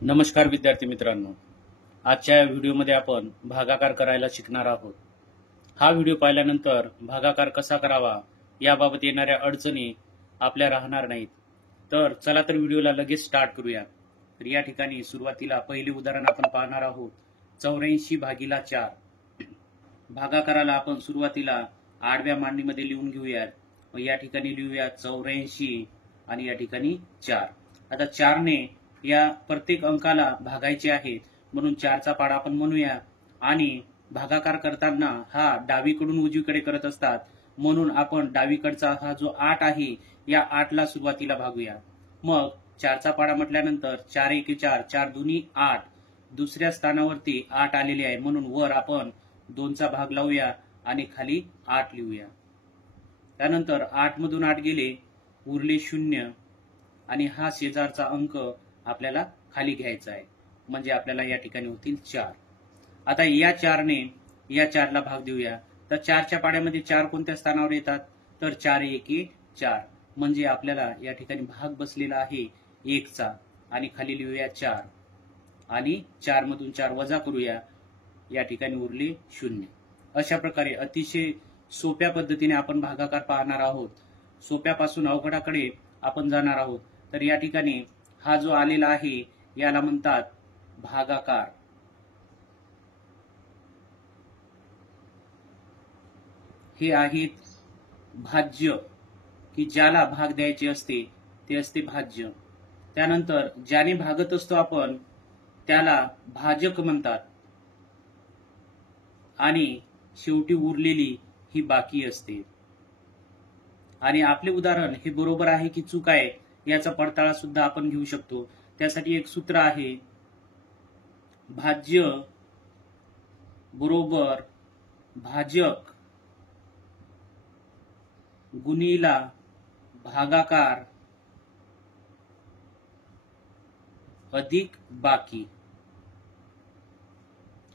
नमस्कार विद्यार्थी मित्रांनो, आजच्या व्हिडिओमध्ये आपण भागाकार करायला शिकणार आहोत। हा व्हिडिओ पाहिल्यानंतर भागाकार कसा करावा याबाबत येणाऱ्या अडचणी आपल्या राहणार नाहीत। तर चला तर व्हिडिओला लगेच स्टार्ट करूया। तर या ठिकाणी सुरुवातीला पहिले उदाहरण आपण पाहणार आहोत 84/4। भागाकाराला आपण सुरुवातीला आडव्या मांडणीमध्ये लिहून घेऊयात। मग या ठिकाणी लिहूया 84 आणि या ठिकाणी 4। आता 4 ने या प्रत्येक अंकाला भागायचे आहेत, म्हणून 4चा पाढा आपण म्हणूया। आणि भागाकार करताना हा डावीकडून उजवीकडे करत असतात, म्हणून आपण डावीकडचा हा जो 8 आहे या 8ला सुरुवातीला भागूया। मग 4चा पाढा म्हटल्यानंतर 4 एके 4, 4 दुनी 8, दुसऱ्या स्थानावरती 8 आलेले आहे, म्हणून वर आपण 2चा भाग लावूया आणि खाली 8 लिहूया। त्यानंतर 8 मधून 8 गेले, उरले 0 आणि हा शेजारचा अंक आपल्याला खाली घ्यायचा आहे, म्हणजे आपल्याला या ठिकाणी होतील 4। आता या 4 ने या 4ला भाग देऊया। तर 4च्या पाढ्यामध्ये 4 कोणत्या स्थानावर येतात, तर 4 एके 4, म्हणजे आपल्याला या ठिकाणी भाग बसलेला आहे 1चा आणि खाली लिहूया 4 आणि 4 मधून 4 वजा करूया, या ठिकाणी उरले 0। अशा प्रकारे अतिशय सोप्या पद्धतीने आपण भागाकार पाहणार आहोत। सोप्यापासून अवघडाकडे आपण जाणार आहोत। तर या ठिकाणी हा जो आलेला आहे याला म्हणतात भागाकार। हे आहेत भाज्य, की ज्याला भाग द्यायचे असते ते असते भाज्य। त्यानंतर ज्याने भागत असतो आपण त्याला भाजक म्हणतात आणि शेवटी उरलेली ही बाकी असते। आणि आपले उदाहरण हे बरोबर आहे की चूक आहे याचा पडताळा सुद्धा आपण घेऊ शकतो। त्यासाठी एक सूत्र आहे, भाज्य बरोबर भाजक गुणिला भागाकार अधिक बाकी।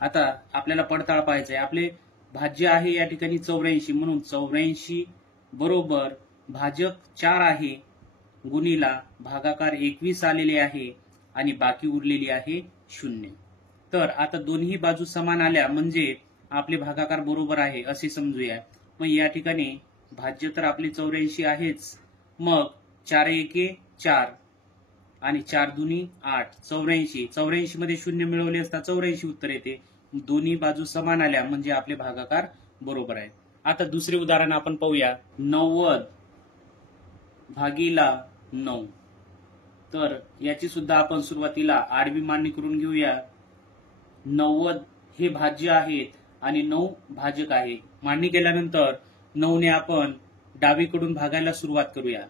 आता आपल्याला पडताळ पाहायचा आहे। आपले भाज्य आहे या ठिकाणी 84, म्हणून 84 बरोबर भाजक 4 आहे गुणिला भागाकार 21 आलेले आहे आणि बाकी उरलेली आहे 0। तर आता दोन्ही बाजू समान आल्या म्हणजे आपले भागाकार बरोबर आहे असे समजूया। मग या ठिकाणी भाज्य तर आपले 84 आहेच, मग 4 एके 4 आणि 4 दुनी 8, 84। 84 मध्ये 0 मिळवले असता 84 उत्तर येते। दोन्ही बाजू समान आल्या म्हणजे आपले भागाकार बरोबर आहे। आता दुसरे उदाहरण आपण पाहूया 90/9। तर याची सुद्धा आपण सुरुवातीला आडवी मांडणी करून घेऊया। 90 हे भाज्य आहेत आणि 9 भाजक आहे। मांडणी केल्यानंतर 9 ने आपण डावीकडून भागायला सुरुवात करूया।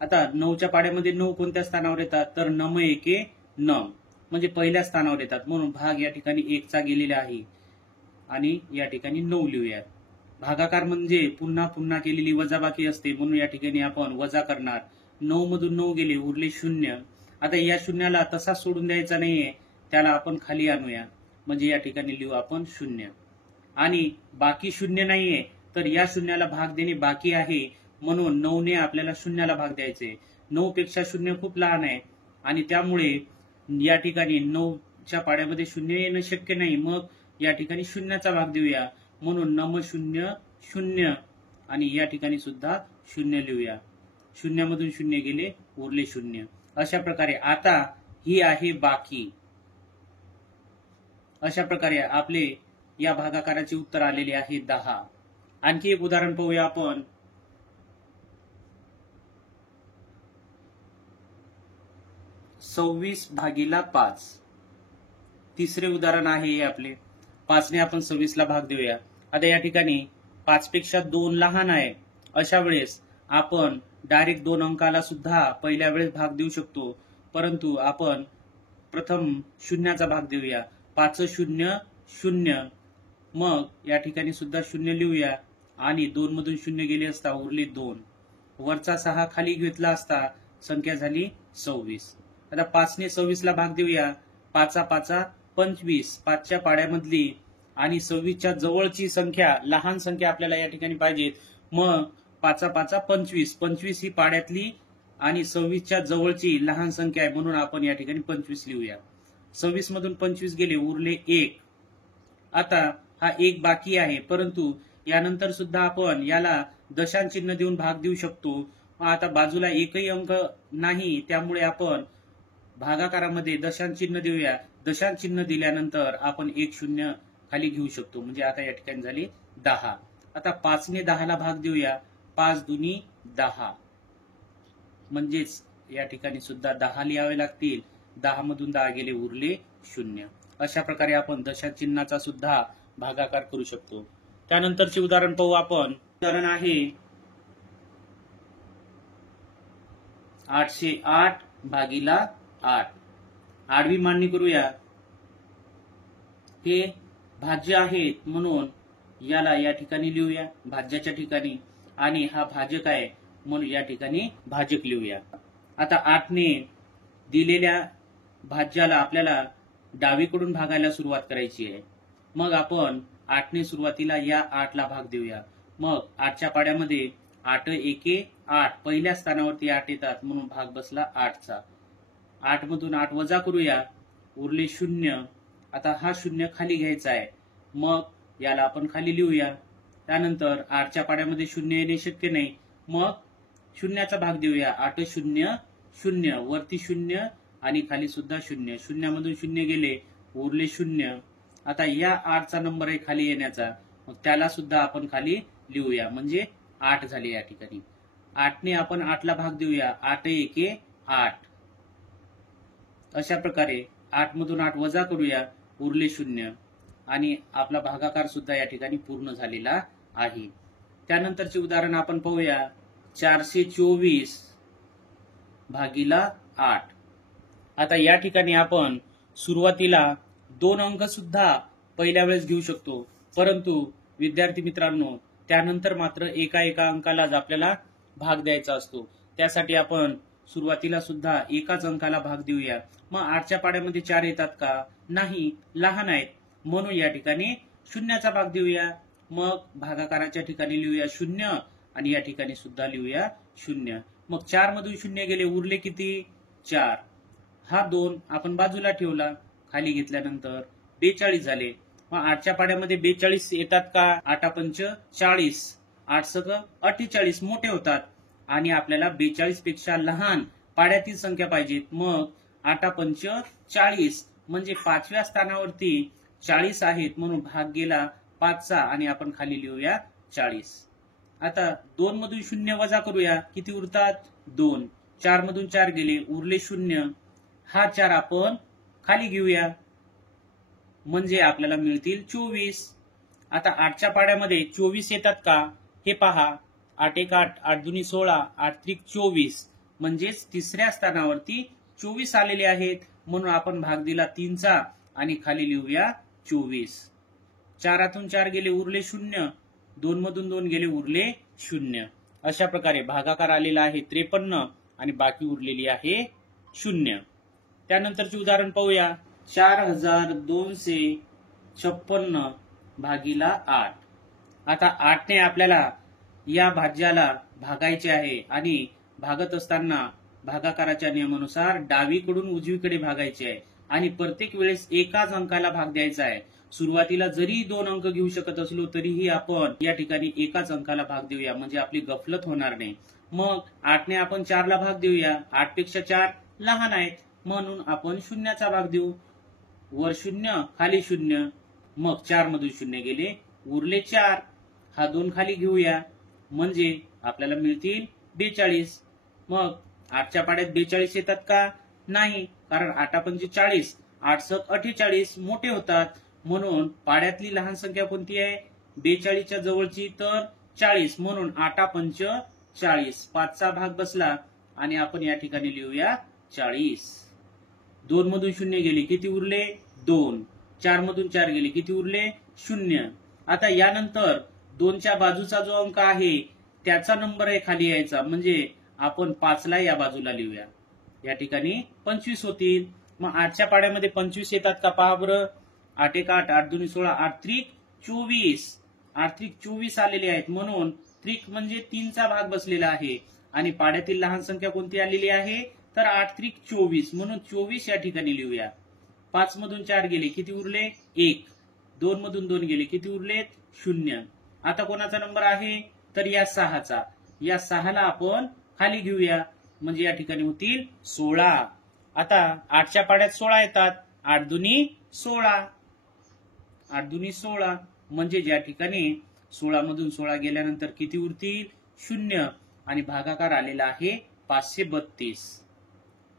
आता 9च्या पाढ्यामध्ये 9 कोणत्या स्थानावर येतात, तर 9 एके 9, म्हणजे पहिल्या स्थानावर येतात, म्हणून भाग या ठिकाणी 1चा गेलेला आहे आणि या ठिकाणी 9 लिहूया। भागाकार म्हणजे पुन्हा पुन्हा केलेली वजाबाकी असते, म्हणून या ठिकाणी आपण वजा करणार। 9 मधून 9 गेले, उरले 0। आता या शून्याला तसा सोडून द्यायचा नाहीये, त्याला आपण खाली आणूया, म्हणजे या ठिकाणी लिहू आपण 0। आणि बाकी 0 नाहीये, तर या शून्याला भाग देणे बाकी आहे, म्हणून 9 ने आपल्याला शून्याला भाग द्यायचे। 9 पेक्षा 0 खूप लहान आहे आणि त्यामुळे या ठिकाणी 9च्या पाढ्यामध्ये 0 येणं शक्य नाही, मग या ठिकाणी 0चा भाग देऊया, म्हणून 9 0 0 आणि या ठिकाणी सुद्धा 0 लिहूया। 0 मधून 0 गेले, उरले 0। अशा प्रकारे आता ही आहे बाकी। अशा प्रकारे आपले या भागाकाराचे उत्तर आलेले आहे 10। आणखी एक उदाहरण पाहूया आपण 26/5। तिसरे उदाहरण आहे आपले 5 ने आपण 26ला भाग देऊया। आता या ठिकाणी 5 पेक्षा 2 लहान आहे, अशा वेळेस आपण डायरेक्ट 2 अंकाला सुद्धा पहिल्या वेळेस भाग देऊ शकतो, परंतु आपण प्रथम शून्याचा भाग देऊया। 5 0 0, मग या ठिकाणी सुद्धा 0 लिहूया आणि 2 मधून 0 गेले असता उरले 2। वरचा 6 खाली घेतला असता संख्या झाली 26। आता 5 ने 26ला भाग देऊया। 5 5 25, 5च्या पाढ्यामधली आणि 26च्या जवळची संख्या, लहान संख्या आपल्याला या ठिकाणी पाहिजेत, मग 5 5 25, 25 ही पाढ्यातली आणि 26च्या जवळची लहान संख्या आहे, म्हणून आपण या ठिकाणी 25 लिहूया। 26 मधून 25 गेले, उरले 1. आता हा 1 बाकी आहे, परंतु यानंतर सुद्धा आपण याला दशांश चिन्ह देऊन भाग देऊ शकतो. आता बाजूला एकही अंक नाही, त्यामुळे आपण भागाकारामध्ये दशांश चिन्ह देऊया. दशांश चिन्ह दिल्यानंतर आपण 1 0 खाली घेऊ शकतो. म्हणजे आता या ठिकाणी झाले 10. आता 5 ने 10 ला भाग देऊया. 5 दुनी 10, म्हणजेच या ठिकाणी सुद्धा 10 लिहावे लागतील. 10 मधून 10 गेले, उरले 0. अशा प्रकारे आपण दशांश चिन्हाचा सुद्धा भागाकार करू शकतो. त्यानंतरचे उदाहरण पाहू आपण. उदाहरण आहे 808 भागीला 8. आडवी मांडणी करूया. हे भाज्य आहेत म्हणून याला या ठिकाणी लिहूया भाज्याच्या ठिकाणी, आणि हा भाजक आहे म्हणून या ठिकाणी भाजक लिहूया. आता 8 ने दिलेल्या भाज्याला आपल्याला डावीकडून भागायला सुरुवात करायची आहे. मग आपण 8 ने सुरुवातीला या 8 ला भाग देऊया. मग 8च्या पाड्यामध्ये 8 एके 8, पहिल्या स्थानावरती 8 येतात म्हणून भाग बसला 8चा. 8 मधून 8 वजा करूया, उरले 0. आता हा 0 खाली घ्यायचा आहे, मग याला आपण खाली लिहूया. त्यानंतर 8च्या पाड्यामध्ये 0 येणे शक्य नाही, मग 0चा भाग देऊया. 8 0 0, वरती 0 आणि खाली सुद्धा 0. 0 मधून 0 गेले, उरले 0. आता या 8चा नंबर आहे खाली येण्याचा, मग त्याला सुद्धा आपण खाली लिहूया. म्हणजे 8 झाले या ठिकाणी. 8 ने आपण 8 ला भाग देऊया. 8 एके 8. अशा प्रकारे 8 मधून 8 वजा करूया, उरले 0. आणि आपला भागाकार सुद्धा या ठिकाणी पूर्ण झालेला आहे. त्यानंतरचे उदाहरण आपण पाहूया. 424 भागीला 8. आता या ठिकाणी आपण सुरुवातीला 2 अंक सुद्धा पहिल्या वेळेस घेऊ शकतो, परंतु विद्यार्थी मित्रांनो त्यानंतर मात्र एका एका अंकालाच आपल्याला भाग द्यायचा असतो. त्यासाठी आपण सुरुवातीला सुद्धा एकाच अंकाला भाग देऊया. मग 8च्या पाड्यामध्ये 4 येतात का? नाही, लहान आहेत, म्हणून या ठिकाणी 0चा भाग देऊया. मग भागाकाराच्या ठिकाणी लिहूया 0 आणि या ठिकाणी सुद्धा लिहूया 0. मग 4 मधून 0 गेले, उरले किती? 4. हा 2 आपण बाजूला ठेवला, खाली घेतल्यानंतर 42 झाले. मग 8च्या पाड्यामध्ये 42 येतात का? 8 पंच 40, 8 सक 48 मोठे होतात आणि आपल्याला 42 पेक्षा लहान पाड्यातील संख्या पाहिजेत. मग 8 पंच 40, म्हणजे 5व्या स्थानावरती 40 आहेत म्हणून भाग गेला 5चा आणि आपण खाली लिहूया 40. आता 2 मधून 0 वजा करूया, किती उरतात? 2. 4 मधून 4 गेले, उरले 0. हा 4 आपण खाली घेऊया, म्हणजे आपल्याला मिळतील 24. आता 8च्या पाड्यामध्ये 24 येतात का हे पहा. 8 1 8, 8 2 16, 8 3 24, म्हणजेच तिसऱ्या स्थानावरती 24 आलेले आहेत म्हणून आपण भाग दिला 3चा आणि खाली लिहूया 24. 4तून 4 गेले, उरले 0. 2 मधून 2 गेले, उरले 0. अशा प्रकारे भागाकार आलेला आहे 53 आणि बाकी उरलेली आहे 0. त्यानंतरचे उदाहरण पाहूया. 4256 भागीला 8. आता 8 ने आपल्याला या भाज्याला भागायचे आहे आणि भागत असताना भागाकाराच्या नियमानुसार डावीकडून उजवीकडे भागायचे आहे आणि प्रत्येक वेळेस एकाच अंकाला भाग द्यायचा आहे. सुरुवातीला जरी 2 अंक घेऊ शकत असलो तरीही आपण या ठिकाणी एकाच अंकाला भाग देऊया, म्हणजे आपली गफलत होणार नाही. मग 8 ने आपण 4 ला भाग देऊया. 8 पेक्षा 4 लहान आहेत म्हणून आपण 0चा भाग देऊ. वर 0 खाली 0, मग 4 मधून 0 गेले, उरले 4. हा 2 खाली घेऊया, म्हणजे आपल्याला मिळतील 42. मग 8च्या पाड्यात 42 येतात का? नाही, कारण 8 पंच 40, 8 सक 48 मोठे होतात म्हणून पाड्यातली लहान संख्या कोणती आहे? 42च्या जवळची तर 40, म्हणून 8 पंच 40. 5चा भाग बसला आणि आपण या ठिकाणी लिहूया 40. 2 मधून 0 गेले, किती उरले? 2. 4 मधून 4 गेले, किती उरले? 0. आता यानंतर 2च्या बाजूचा जो अंक आहे त्याचा नंबर आहे खाली यायचा, म्हणजे आपण 5ला या बाजूला लिहूया. या ठिकाणी 25 होतील. मग 8च्या पाड्यामध्ये 25 येतात का पहा बरं. 8 1 8, 8 2 16, 8 3 24. 8 3 24 आलेले आहेत म्हणून त्रिक म्हणजे 3चा भाग बसलेला आहे आणि पाड्यातील लहान संख्या कोणती आलेली आहे? तर 8 3 24, म्हणून 24 या ठिकाणी लिहूया. 5 मधून 4 गेले किती उरले 1, 2 मधून 2 गेले किती उरलेत 0. आता कोणाचा नंबर आहे तर या 6चा. या 6ला आपण खाली घेऊया म्हणजे या ठिकाणी होतील 16. आता 8च्या पाड्यात 16 येतात, 8 दुनी 16, 8 दुनी 16 म्हणजे ज्या ठिकाणी 16 मधून 16 गेल्यानंतर किती उरतील 0 आणि भागाकार आलेला आहे 532.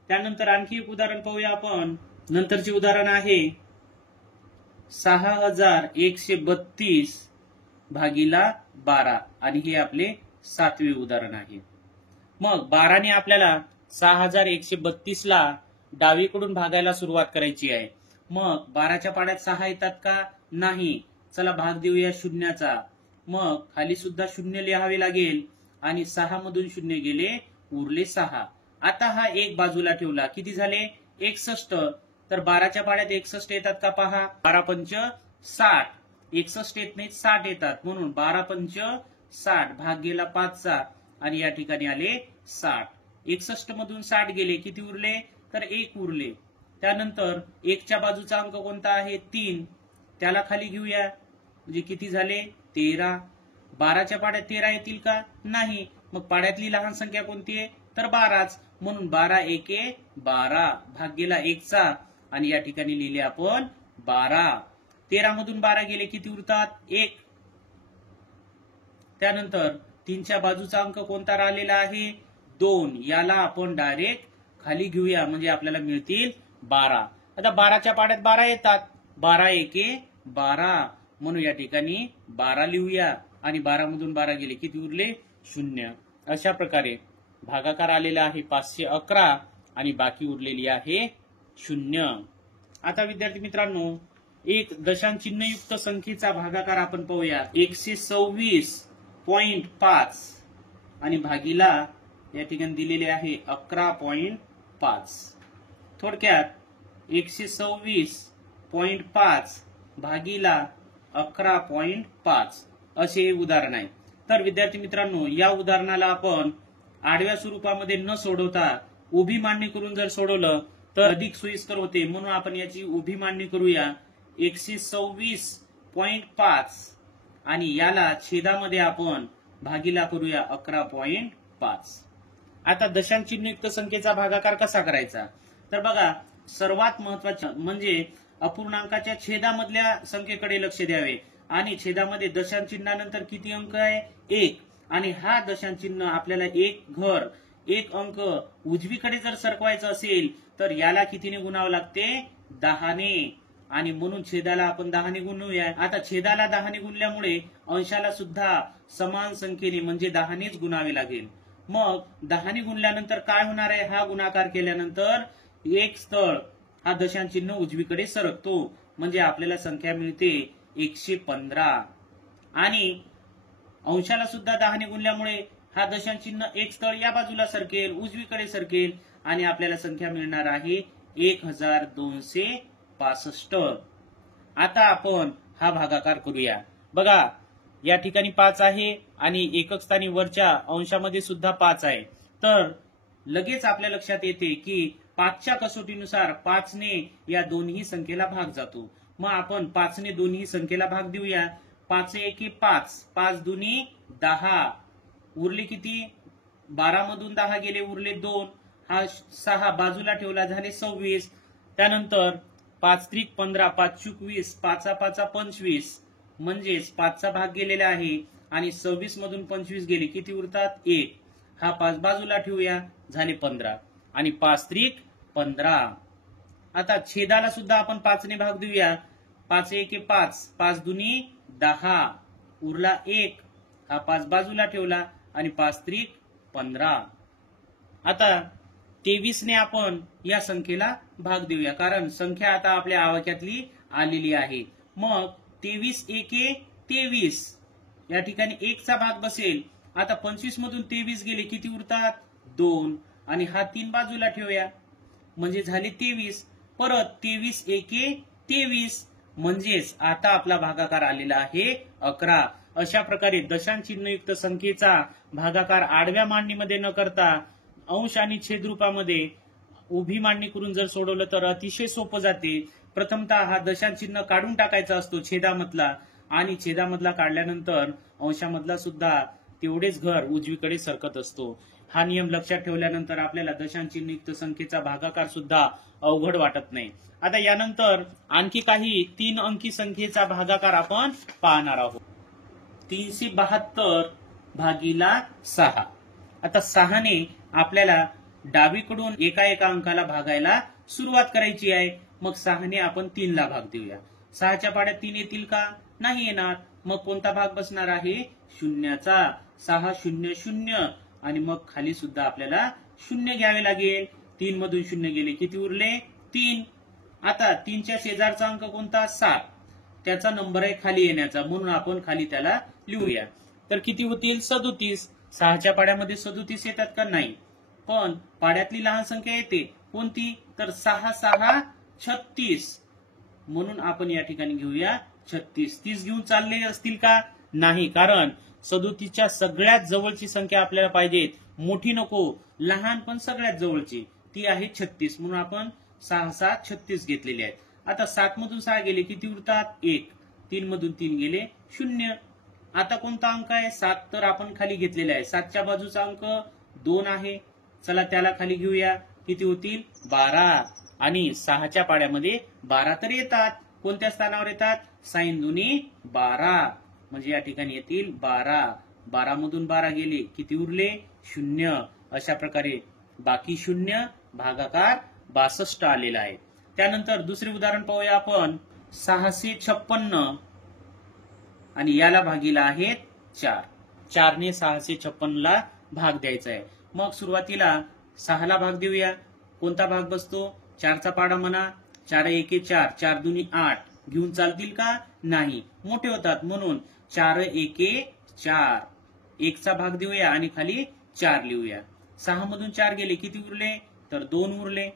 त्यानंतर आणखी एक उदाहरण पाहूया आपण. नंतरचे उदाहरण आहे 6132 भागीला 12 आणि हे आपले 7वे उदाहरण आहे. मग 12ने आपल्याला 6132 ला डावीकडून भागायला सुरुवात करायची आहे. मग 12च्या पाड्यात 6 येतात का नाही. चला भाग देऊया शून्याचा. मग खाली सुद्धा 0 लिहावे लागेल आणि 6 मधून 0 गेले उरले 6. आता हा एक बाजूला ठेवला किती झाले 61. तर 12च्या पाड्यात 61 येतात का पहा. 12 पंच 60, 61 येत नाहीत 60 येतात म्हणून 12 पंच 60 भाग गेला 5चा आणि या ठिकाणी आले 60. 61 मधून 60 गेले किती उरले तर 1 उरले. त्यानंतर 1च्या बाजूचा अंक कोणता आहे 3, त्याला खाली घेऊया म्हणजे किती झाले 13. 12च्या पाड्यात 13 येतील का नाही. मग पाड्यातली लहान संख्या कोणती आहे तर 12च म्हणून 12 एके 12 भाग गेला 1चा आणि या ठिकाणी लिहिले आपण 12. 13 मधून 12 गेले किती उरतात 1. त्यानंतर 3च्या बाजूचा अंक कोणता राहिलेला आहे 2, याला आपण डायरेक्ट खाली घेऊया म्हणजे आपल्याला मिळतील 12. आता 12च्या पाड्यात 12 येतात, 12 एके 12 म्हणून या ठिकाणी 12 लिहूया आणि 12 मधून 12 गेले किती उरले 0. अशा प्रकारे भागाकार आलेला आहे 511 आणि बाकी उरलेली आहे 0. आता विद्यार्थी मित्रांनो एक दशांश चिन्हयुक्त संख्येचा भागाकार आपण पाहूया. 126.5 आणि भागीला या ठिकाणी दिलेले आहे 11.5. थोडक्यात 126.5 भागीला 11.5 असे उदाहरण आहे. तर विद्यार्थी मित्रांनो या उदाहरणाला आपण आडव्या स्वरूपामध्ये न सोडवता उभी मांडणी करून जर सोडवलं तर अधिक सोयीस्कर होते म्हणून आपण याची उभी मांडणी करूया. 126.5 आणि याला छेदामध्ये आपण भागीला करूया 11.5. आता दशांश चिन्हयुक्त संख्येचा भागाकार कसा करायचा तर बघा सर्वात महत्वाचे म्हणजे अपूर्णांकाच्या छेदामधल्या संख्येकडे लक्ष द्यावे आणि छेदामध्ये दशांश चिन्हानंतर किती अंक आहे 1 आणि हा दशांश चिन्ह आपल्याला एक घर एक अंक उजवीकडे जर सरकवायचं असेल तर याला कितीने गुणावं लागते 10ने आणि म्हणून छेदाला आपण 10ने गुणवूया. आता छेदाला 10ने गुणल्यामुळे अंशाला सुद्धा समान संख्येने म्हणजे 10नेच गुणावे लागेल. मग 10ने गुणल्यानंतर काय होणार आहे हा गुणाकार केल्यानंतर एक स्थळ हा दशांश चिन्ह उजवीकडे सरकतो म्हणजे आपल्याला संख्या मिळते 115 आणि अंशाला सुद्धा 10ने गुणल्यामुळे हा दशांश चिन्ह एक स्थळ या बाजूला सरकेल उजवीकडे सरकेल आणि आपल्याला संख्या मिळणार आहे 1265. आता आपण हा भागाकार करूया. बघा या ठिकाणी 5 आहे आणि एकक स्थानी वरच्या अंशामध्ये सुद्धा 5 आहे. तर लगेच आपल्या लक्षात येते की 5च्या कसोटीनुसार 5ने या दोन्ही संख्येला भाग जातो. मग आपण 5ने दोन्ही संख्येला भाग देऊया. 5 एके 5, 5 दुनी 10 उरले किती 12 मधून 10 गेले उरले 2, हा 6 बाजूला ठेवला झाले 26. त्यानंतर 5 त्रिक 15, 5 चूक 20, 5 5 25 म्हणजेच 5चा भाग गेलेला आहे आणि 26 मधून 25 गेले किती उरतात 1, हा 5 बाजूला ठेवूया झाले 15 आणि 5 त्रिक 15. आता छेदाला सुद्धा आपण 5ने भाग देऊया. 5 एके 5, 5 दुनी 10 उरला 1, हा 5 बाजूला ठेवला आणि 5 त्रिक 15. आता 23ने आपण या संख्येला भाग देऊया कारण संख्या आता आपल्या आवाक्यातली आलेली आहे. मग 23 एके 23 या ठिकाणी 1चा भाग बसेल. आता 25 मधून 23 गेले किती उरतात 2 आणि हा 3 बाजूला ठेवूया म्हणजे झाले 23. परत 23 एके 23 म्हणजेच आता आपला भागाकार आलेला आहे 11. अशा प्रकारे दशांश चिन्हयुक्त संख्येचा भागाकार आडव्या मांडणीमध्ये न करता अंश आणि छेद रूपामध्ये उभी मांडणी करून जर सोडवलं तर अतिशय सोपं जाते. प्रथमतः हा दशांश चिन्ह काढून टाकायचा असतो छेदामधला, आणि छेदामधला काढल्यानंतर अंशामधला सुद्धा तेवढेच घर उजवीकडे सरकत असतो. हा नियम लक्षात ठेवल्यानंतर आपल्याला दशांश चिन्हयुक्त संख्येचा भागाकार सुद्धा अवघड वाटत नाही. आता यानंतर आणखी काही 3 अंकी संख्येचा भागाकार आपण पाहणार आहोत. 372 भागीला 6. आता 6ने आपल्याला डावीकडून एका एका अंकाला भागायला सुरुवात करायची आहे. मग 6ने आपण 3 ला भाग देऊया. 6च्या पाड्यात 3 येतील का? नाही येणार. मग कोणता भाग बसणार आहे? शून्याचा. 6 0 0 आणि मग खाली सुद्धा आपल्याला 0 घ्यावे लागेल. 3 मधून 0 गेले, किती उरले? 3. आता 3च्या शेजारचा अंक कोणता? 7. त्याचा नंबर आहे खाली येण्याचा, म्हणून आपण खाली त्याला लिहूया. तर किती होतील? 37. 6च्या पाड्यामध्ये 37 येतात का? नाही. पण पाड्यातली लहान संख्या येते कोणती? तर 6 6 36. म्हणून आपण या ठिकाणी घेऊया 36. 30 घेऊन चालले असतील का? नाही, कारण 37च्या सगळ्यात जवळची संख्या आपल्याला पाहिजे. मोठी नको, लहान पण सगळ्यात जवळची, ती आहे 36. म्हणून आपण 6 6 36 घेतलेले आहेत. आता 7 मधून 6 गेले, किती उरतात? 1. 3 मधून 3 गेले, 0. आता कोणता अंक आहे? 7. तर आपण खाली घेतलेला आहे. 7च्या बाजूचा अंक 2 आहे. चला त्याला खाली घेऊया. किती होतील? 12. आणि 6च्या पाड्यामध्ये 12 तर येतात. कोणत्या स्थानावर येतात? साइन दुनी 12. म्हणजे या ठिकाणी येतील 12. 12 मधून 12 गेले, किती उरले? 0. अशा प्रकारे बाकी 0 भागाकार 62 आलेला आहे. त्यानंतर दुसरे उदाहरण पाहूया आपण. 656 आणि याला भागीला आहेत 4. 4ने 656 ला भाग द्यायचा आहे. मग सुरुवातीला 6 ला भाग देऊया. कोणता भाग बसतो? 4चा पाडा म्हणा. 4 1 4, 4 2 8. घेऊन चालतील का? नाही, मोठे होतात. म्हणून 4 1 4. 1चा भाग देऊया आणि खाली 4 लिहूया. 6 मधून 4 गेले, किती उरले? तर 2 उरले.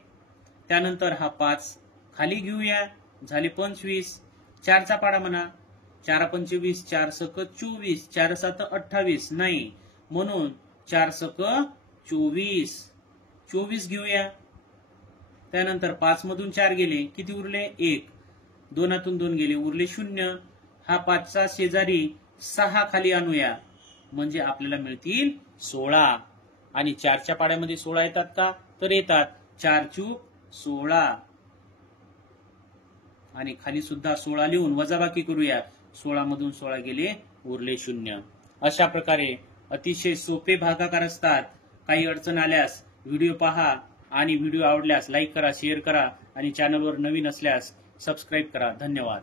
त्यानंतर हा 5 खाली घेऊया, झाले 25. 4चा पाडा म्हणा. 4 25, 4 सक 24, 4 7 28. नाही, म्हणून 4 सक 24. 24 घेऊया. त्यानंतर 5 मधून 4 गेले, किती उरले? 1. 2तून 2 गेले, उरले 0. हा 5चा शेजारी 6 खाली आणूया, म्हणजे आपल्याला मिळतील 16. आणि 4च्या पाड्यामध्ये 16 येतात का? तर येतात. 4 चूक 16. आणि खाली सुद्धा 16 लिहून वजाबाकी करूया. 16 मधून 16 गेले, उरले 0. अशा प्रकारे अतिशय सोपे भागाकार असतात. काही अडचण आल्यास व्हिडिओ पहा आणि व्हिडिओ आवडल्यास लाईक करा, शेअर करा आणि चॅनलवर नवीन असल्यास सबस्क्राईब करा. धन्यवाद.